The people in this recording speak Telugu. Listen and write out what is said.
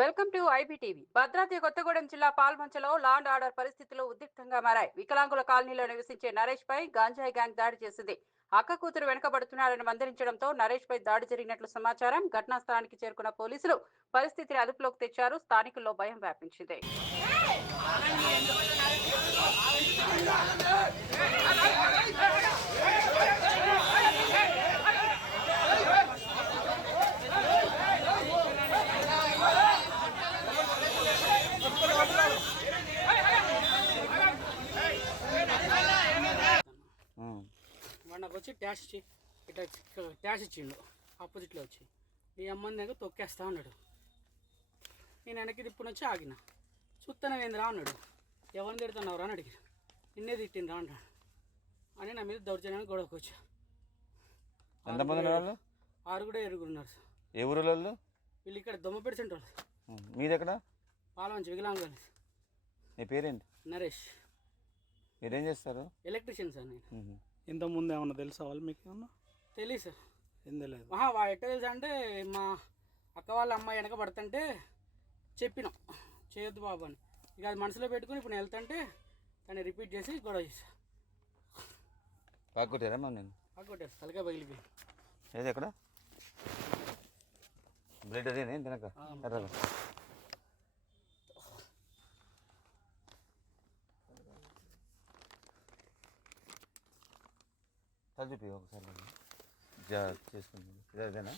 Welcome to IBTV. Bhadradri Kothagudem జిల్లా పాల్మంచలో లా అండ్ ఆర్డర్ పరిస్థితులు ఉద్రిక్తంగా మారాయి. వికలాంగుల కాలనీలో నివసించే నరేష్ పై గాంజాయి గ్యాంగ్ దాడి చేసింది. అక్క కూతురు వెనుకబడుతున్నారని మందలించడంతో నరేష్ పై దాడి జరిగినట్లు సమాచారం. ఘటనా స్థలానికి చేరుకున్న పోలీసులు పరిస్థితిని అదుపులోకి తెచ్చారు. స్థానికుల్లో భయం వ్యాపించింది. నాకు వచ్చి ట్యాష్ ఇచ్చిండు ఆపోజిట్లో వచ్చి ఈ అమ్మని దగ్గర తొక్కేస్తా అన్నాడు. నేను వెనక్కి తిప్పుని వచ్చి ఆగిన. చూస్తానవేంద్రా అన్నాడు. ఎవరిని తిడుతున్నావురా అని అడిగాను. నిన్నే తిట్టిండ్రా అన్నాడు అని నా మీద దౌర్జన్యాన్ని గొడవకు వచ్చా. ఆరుగుడే ఎరుగున్నారు సార్. ఏ ఊరు వాళ్ళు? వీళ్ళు ఇక్కడ దొమ్మపేట సెంటర్. మీది ఎక్కడ? పాలమంచి వికలాంగులు. నీ పేరేంటి? నరేష్. మీరేం చేస్తారు? ఎలక్ట్రీషియన్ సార్ నేను. ఇంతకుముందు ఏమన్నా తెలుసా వాళ్ళు మీకు? ఏమన్నా తెలియదు సార్. ఏం తెలియదు. ఎట్ట తెలుసా అంటే మా అక్క వాళ్ళ అమ్మాయి వెనక పడుతుంటే చెప్పినాం చేయొద్దు బాబు అని. ఇక అది మనసులో పెట్టుకుని ఇప్పుడు నేను వెళ్తుంటే దాన్ని రిపీట్ చేసి గొడవ చేసా. పాకొట్టారా? నేను పాకొట్టారు. తలకాయ పగిలిపోయి. ఏది ఎక్కడ? బ్లడ్ అదేనే తినక ఎర్రగా. చూపి ఒకసారి చేసుకుంటుంది. ఇదేనా?